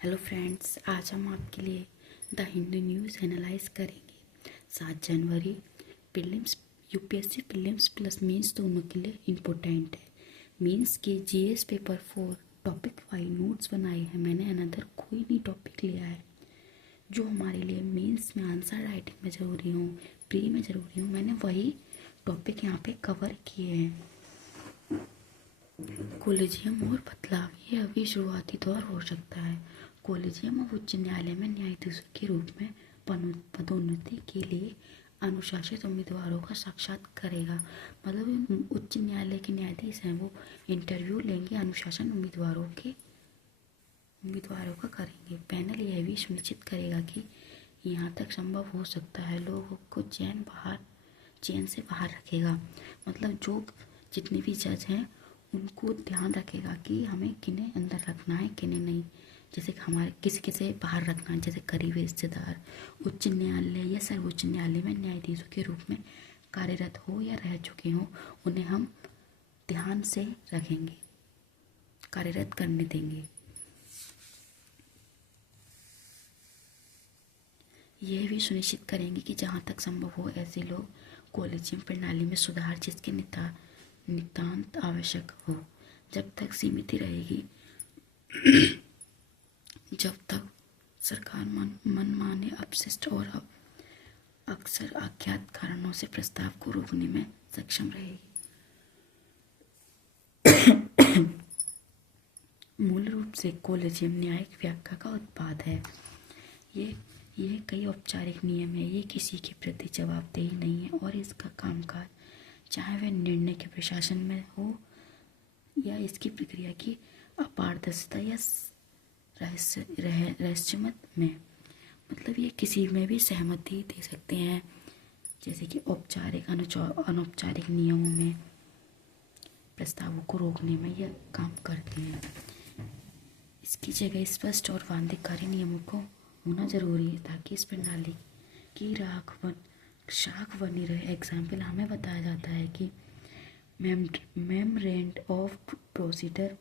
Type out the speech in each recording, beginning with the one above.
Hello friends, आज हम आपके लिए द हिंदू न्यूज़ एनालाइज करेंगे। 7 जनवरी prelims, UPSC prelims plus mains दोनों के लिए इम्पोर्टेंट है। मेंस के GS paper 4 topic wise notes बनाए हैं। मैंने अनदर कोई नहीं टॉपिक लिया है जो हमारे लिए मेंस में आंसर राइटिंग में ज़रूरी हो, प्री में ज़रूरी हो। मैंने वही टॉपिक यहाँ पे कवर किए हैं। कोलेजियम और बदलाव, ये अभी शुरुआती दौर हो सकता है। कोलेजियम अब उच्च न्यायालय में न्यायाधीशों के रूप में पदोन्नति के लिए अनुशासित उम्मीदवारों का साक्षात्कार करेगा। मतलब उच्च न्यायालय के न्यायाधीश हैं, वो इंटरव्यू लेंगे, अनुशासन उम्मीदवारों का करेंगे। पैनल यह भी सुनिश्चित करेगा कि यहाँ तक संभव हो सकता है लोगों को चैन से बाहर रखेगा। मतलब जो जितने भी जज हैं उनको ध्यान रखेगा कि हमें किन्हें अंदर रखना है किन्हें नहीं। जैसे कि हमारे किसी से बाहर रखना है, जैसे करीबी रिश्तेदार उच्च न्यायालय या सर्वोच्च न्यायालय में न्यायाधीशों के रूप में कार्यरत हो या रह चुके हों, उन्हें हम ध्यान से रखेंगे, कार्यरत करने देंगे। यह भी सुनिश्चित करेंगे कि जहाँ तक संभव हो ऐसे लोग कॉलेजियम प्रणाली में सुधार जिसके नितांत आवश्यक हो, जब तक सीमित रहेगी, जब तक सरकार मनमाने अपशिष्ट और अक्सर अज्ञात कारणों से प्रस्ताव को रोकने में सक्षम रहेगी। मूल रूप से कॉलेजियम न्यायिक व्याख्या का उत्पाद है। ये कई औपचारिक नियम है। ये किसी के प्रति जवाबदेही नहीं है और इसका कामकाज चाहे वह निर्णय के प्रशासन में हो या इसकी प्रक्रिया की अपारदर्शिता या रहस्यमत में, मतलब ये किसी में भी सहमति दे सकते हैं, जैसे कि औपचारिक अनौपचारिक नियमों में प्रस्तावों को रोकने में यह काम करते हैं। इसकी जगह स्पष्ट और वांधिकारी नियमों को होना जरूरी है ताकि इस प्रणाली की शाख बनी रहे। एग्जाम्पल हमें बताया जाता है कि मेमोरेंड ऑफ प्रोसीजर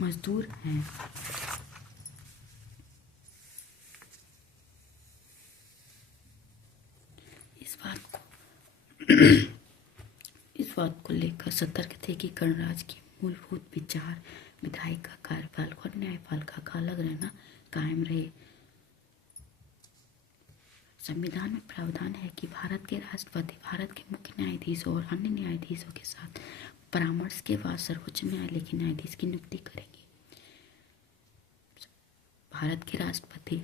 मजदूर हैं। इस बात को लेकर सतर्क थे कि गणराज्य की मूलभूत विचार विधायी का, कार्यपालक और न्यायपालिका का अलग रहना कायम रहे। संविधान में प्रावधान है कि भारत के राष्ट्रपति भारत के मुख्य न्यायाधीशों और अन्य न्यायाधीशों के साथ परामर्श के बाद सर्वोच्च न्यायालय के न्यायाधीश की नियुक्ति करेंगे। भारत के राष्ट्रपति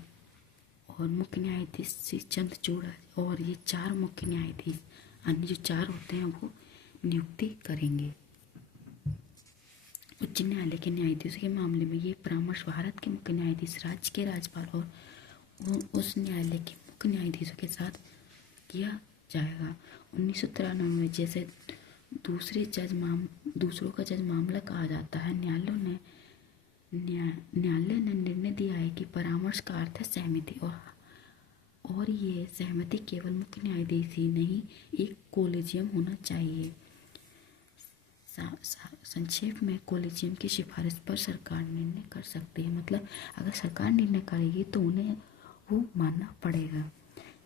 और मुख्य न्यायाधीश श्री चंद्रचूड़ और ये 4 मुख्य न्यायाधीश, अन्य जो 4 होते हैं वो नियुक्ति करेंगे। उच्च न्यायालय के न्यायाधीशों के मामले में ये परामर्श भारत के मुख्य न्यायाधीश, राज्य के राज्यपाल और उस न्यायालय के मुख्य न्यायाधीशों के साथ किया जाएगा। 1993 में जैसे दूसरों का जज मामला कहा जाता है, न्यायालय ने निर्णय दिया है कि परामर्श का अर्थ है सहमति और ये सहमति केवल मुख्य न्यायाधीश ही नहीं, एक कोलेजियम होना चाहिए। संक्षेप में कॉलेजियम की सिफारिश पर सरकार निर्णय कर सकती है। मतलब अगर सरकार निर्णय करेगी तो उन्हें वो मानना पड़ेगा।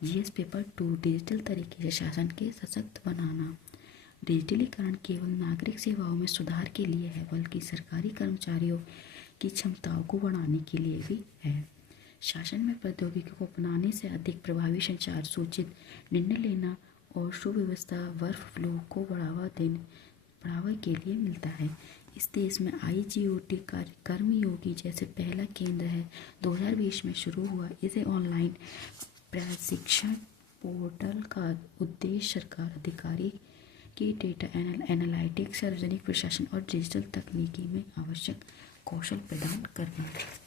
जीएस पेपर 2 डिजिटल तरीके से शासन के सशक्त बनाना। डिजिटलीकरण केवल नागरिक सेवाओं में सुधार के लिए है बल्कि सरकारी कर्मचारियों की क्षमताओं को बढ़ाने के लिए भी है। शासन में प्रौद्योगिकी को अपनाने से अधिक प्रभावी संचार, सूचित निर्णय लेना और सुव्यवस्था वर्कफ्लो को बढ़ावा के लिए मिलता है। इस देश में IGOT कर्मयोगी जैसे पहला केंद्र है, 2020 में शुरू हुआ। इसे ऑनलाइन प्रशिक्षण पोर्टल का उद्देश्य सरकार अधिकारी की डेटा एनालिटिक्स, सार्वजनिक प्रशासन और डिजिटल तकनीकी में आवश्यक कौशल प्रदान करना है।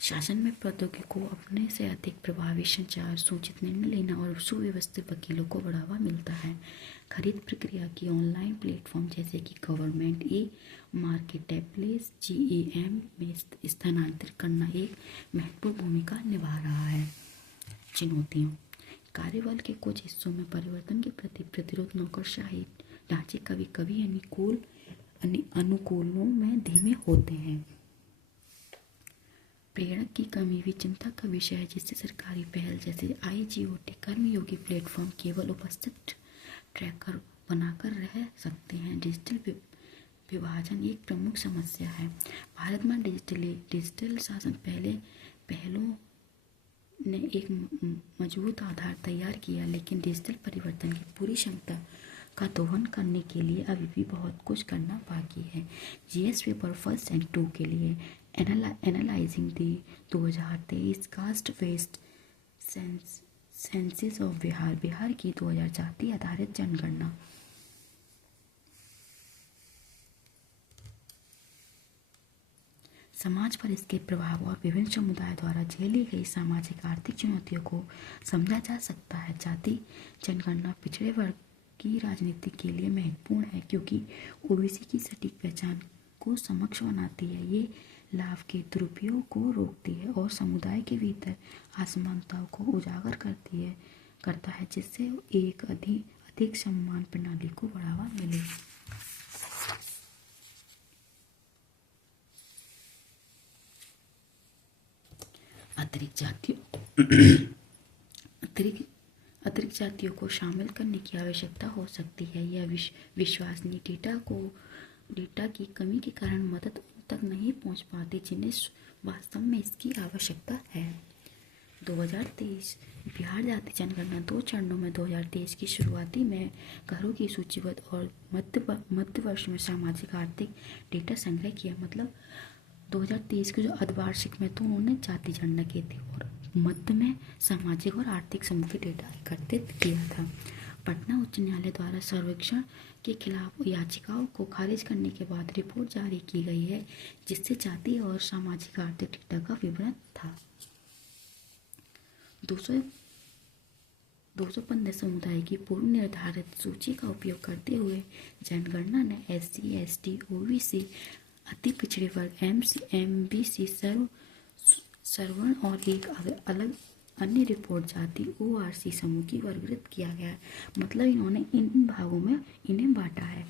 शासन में प्रौद्योगिकी को अपने से अधिक प्रभावी संचार, सूचित निर्णय लेना और सुव्यवस्थित वकीलों को बढ़ावा मिलता है। खरीद प्रक्रिया की ऑनलाइन प्लेटफॉर्म जैसे कि गवर्नमेंट मार्केटप्लेस GEM में स्थानांतरित करना एक महत्वपूर्ण भूमिका निभा रहा है। चुनौतियाँ, कार्यबल के कुछ हिस्सों में परिवर्तन के प्रति प्रतिरोध, नौकरशाही, ढांचे कभी कभी अनुकूलों में धीमे होते हैं। प्रेरक की कमी भी चिंता का विषय है, जिससे सरकारी पहल जैसे IGOT कर्मयोगी प्लेटफॉर्म केवल उपस्थित ट्रैकर बनाकर रह सकते हैं। डिजिटल विभाजन एक प्रमुख समस्या है। भारत में डिजिटल शासन पहलों ने एक मजबूत आधार तैयार किया, लेकिन डिजिटल परिवर्तन की पूरी क्षमता का दोहन करने के लिए अभी भी बहुत कुछ करना बाकी है। GS पेपर फर्स्ट एंड 2 के लिए analysing the 2023 caste based census of Bihar की 2000 जाति आधारित जनगणना। समाज पर इसके प्रभाव और विभिन्न समुदायों द्वारा झेली गई सामाजिक आर्थिक चुनौतियों को समझा जा सकता है। जाति जनगणना पिछड़े वर्ग की राजनीति के लिए महत्वपूर्ण है, क्योंकि OBC की सटीक पहचान को सक्षम बनाती है। ये लाभ के दुरुपयोग को रोकती है और समुदाय के भीतर असमानताओं को उजागर करता है, जिससे एक अधिक समान प्रणाली को बढ़ावा मिले। अतिरिक्त जातियों को शामिल करने की आवश्यकता हो सकती है। यह विश्वसनीय डेटा की कमी के कारण मदद उन तक नहीं पहुंच पाती जिन्हें वास्तव में इसकी आवश्यकता है। 2023 बिहार जाति जनगणना 2 चरणों में 2023 की शुरुआती में घरों की सूचीबद्ध और मध्य वर्ष में सामाजिक आर्थिक डेटा संग्रह किया। मतलब 2023 के जो अर्धवार्षिक में तो उन्होंने जाति जनगणना की थी और मध्य में सामाजिक और आर्थिक समूह के डेटा एकत्रित किया था। पटना उच्च न्यायालय द्वारा सर्वेक्षण के खिलाफ याचिकाओं को खारिज करने के बाद रिपोर्ट जारी की गई है, जिससे जाति और सामाजिक आर्थिक डेटा का विवरण था। 215 समुदाय की पूर्व निर्धारित सूची का उपयोग करते हुए जनगणना ने SC, ST, OBC, अति पिछड़े वर्ग MBC, सवर्ण और एक अलग अन्य रिपोर्ट जाति ORC समूह की वर्गीकृत किया गया है। मतलब इन्होंने इन भागों में इन्हें बांटा है।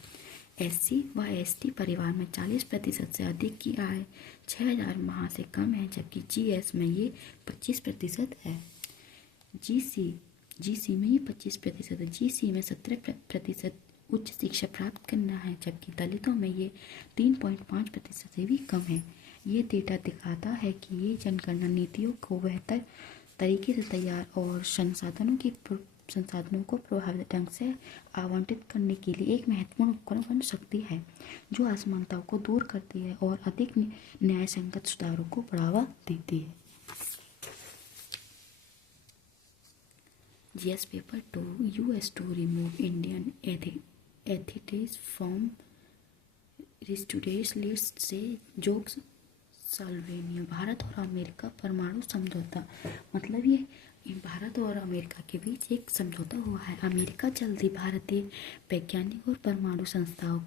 SC व ST परिवार में 40% से अधिक की आय 6000 माह से कम है, जबकि GS में ये 25% है। GC में ये 25% है। GC में 17% उच्च शिक्षा प्राप्त करना है, जबकि दलितों में ये 3.5% से भी कम है। ये डेटा दिखाता है कि ये जनगणना नीतियों को बेहतर तरीके से तैयार और संसाधनों को प्रभावी ढंग से आवंटित करने के लिए एक महत्वपूर्ण उपकरण बन सकती है, जो असमानताओं को दूर करती है और अधिक न्यायसंगत सुधारों को बढ़ावा देती है। GS paper 2 US to remove Indian entities from restrictions list से जोक्स साल्वेनिया। भारत और अमेरिका परमाणु समझौता। मतलब ये भारत और अमेरिका के बीच एक समझौता हुआ है। अमेरिका जल्दी भारतीय वैज्ञानिक और परमाणु संस्थाओं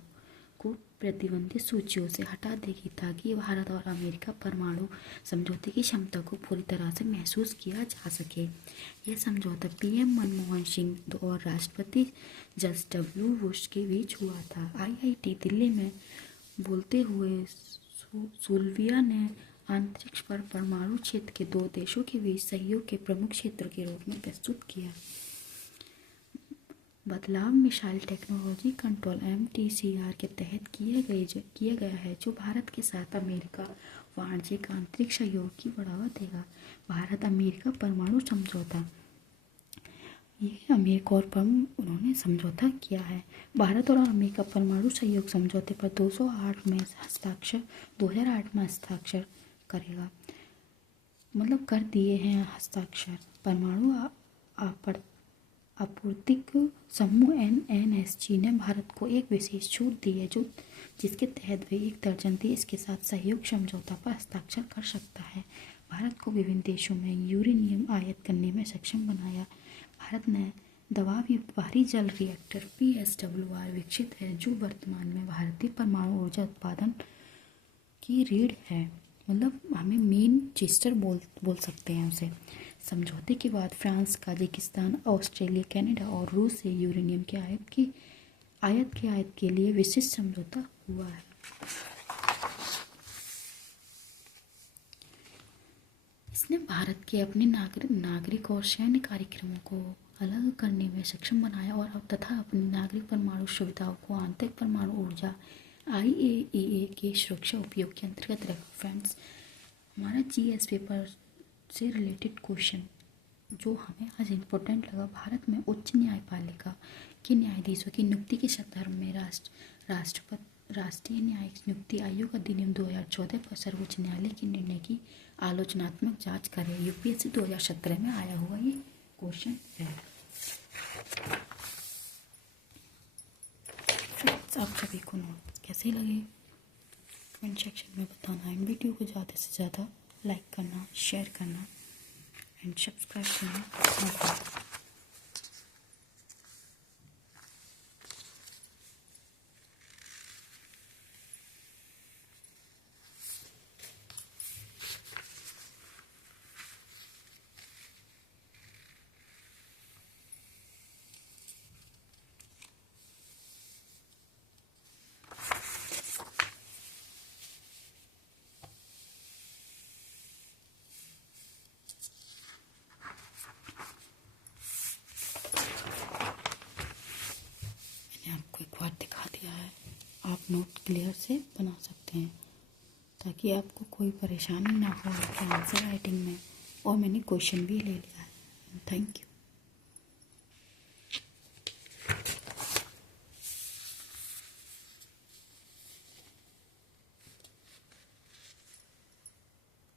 को प्रतिबंधित सूचियों से हटा देगी, ताकि भारत और अमेरिका परमाणु समझौते की क्षमता को पूरी तरह से महसूस किया जा सके। यह समझौता PM मनमोहन सिंह और राष्ट्रपति जॉर्ज W बुश के बीच हुआ था। IIT दिल्ली में बोलते हुए सुल्विया ने अंतरिक्ष पर परमाणु क्षेत्र के 2 देशों के बीच सहयोग के प्रमुख क्षेत्र के रूप में प्रस्तुत किया। बदलाव मिसाइल टेक्नोलॉजी कंट्रोल MTCR के तहत किया गया है, जो भारत के साथ अमेरिका वाणिज्यिक अंतरिक्ष सहयोग की बढ़ावा देगा। भारत अमेरिका परमाणु समझौता, ये अमेरिका और उन्होंने समझौता किया है। भारत और अमेरिका परमाणु सहयोग समझौते पर 2008 में हस्ताक्षर करेगा। मतलब कर दिए हैं हस्ताक्षर। परमाणु आपूर्तिक समूह NNSG ने भारत को एक विशेष छूट दी है, जिसके तहत वे 1 दर्जन देश के साथ सहयोग समझौता पर हस्ताक्षर कर सकता है। भारत को विभिन्न देशों में यूरेनियम आयात करने में सक्षम बनाया। भारत ने दबाव बाहरी जल रिएक्टर PSWR विकसित है, जो वर्तमान में भारतीय परमाणु ऊर्जा उत्पादन की रीढ़ है। मतलब हमें मेन चेस्टर बोल सकते हैं उसे। समझौते के बाद फ्रांस, कजाकिस्तान, ऑस्ट्रेलिया, कनाडा और रूस से यूरेनियम के आयात के आयात के लिए विशिष्ट समझौता हुआ है। इसने भारत के अपने नागरिक और सैन्य कार्यक्रमों को अलग करने में सक्षम बनाया और तथा अपनी नागरिक परमाणु सुविधाओं को आंतरिक परमाणु ऊर्जा IAEA के सुरक्षा उपयोग के अंतर्गत रखा। फ्रेंड्स, हमारा GS पेपर से रिलेटेड क्वेश्चन जो हमें आज इम्पोर्टेंट लगा, भारत में उच्च न्यायपालिका के न्यायाधीशों की नियुक्ति के संदर्भ में राष्ट्रीय न्यायिक नियुक्ति आयोग अधिनियम 2014 पर सर्वोच्च न्यायालय के निर्णय की आलोचनात्मक जांच करें। UPSC 2017 में आया हुआ ये क्वेश्चन है। फ्रेंड्स, आप सभी को नोट कैसे लगे कमेंट सेक्शन में बताना। इन वीडियो को ज़्यादा से ज़्यादा लाइक करना, शेयर करना एंड सब्सक्राइब करना मत भूलना। आपको एक बार दिखा दिया है, आप नोट क्लियर से बना सकते हैं ताकि आपको कोई परेशानी ना हो आंसर राइटिंग में। और मैंने क्वेश्चन भी ले लिया है। Thank you.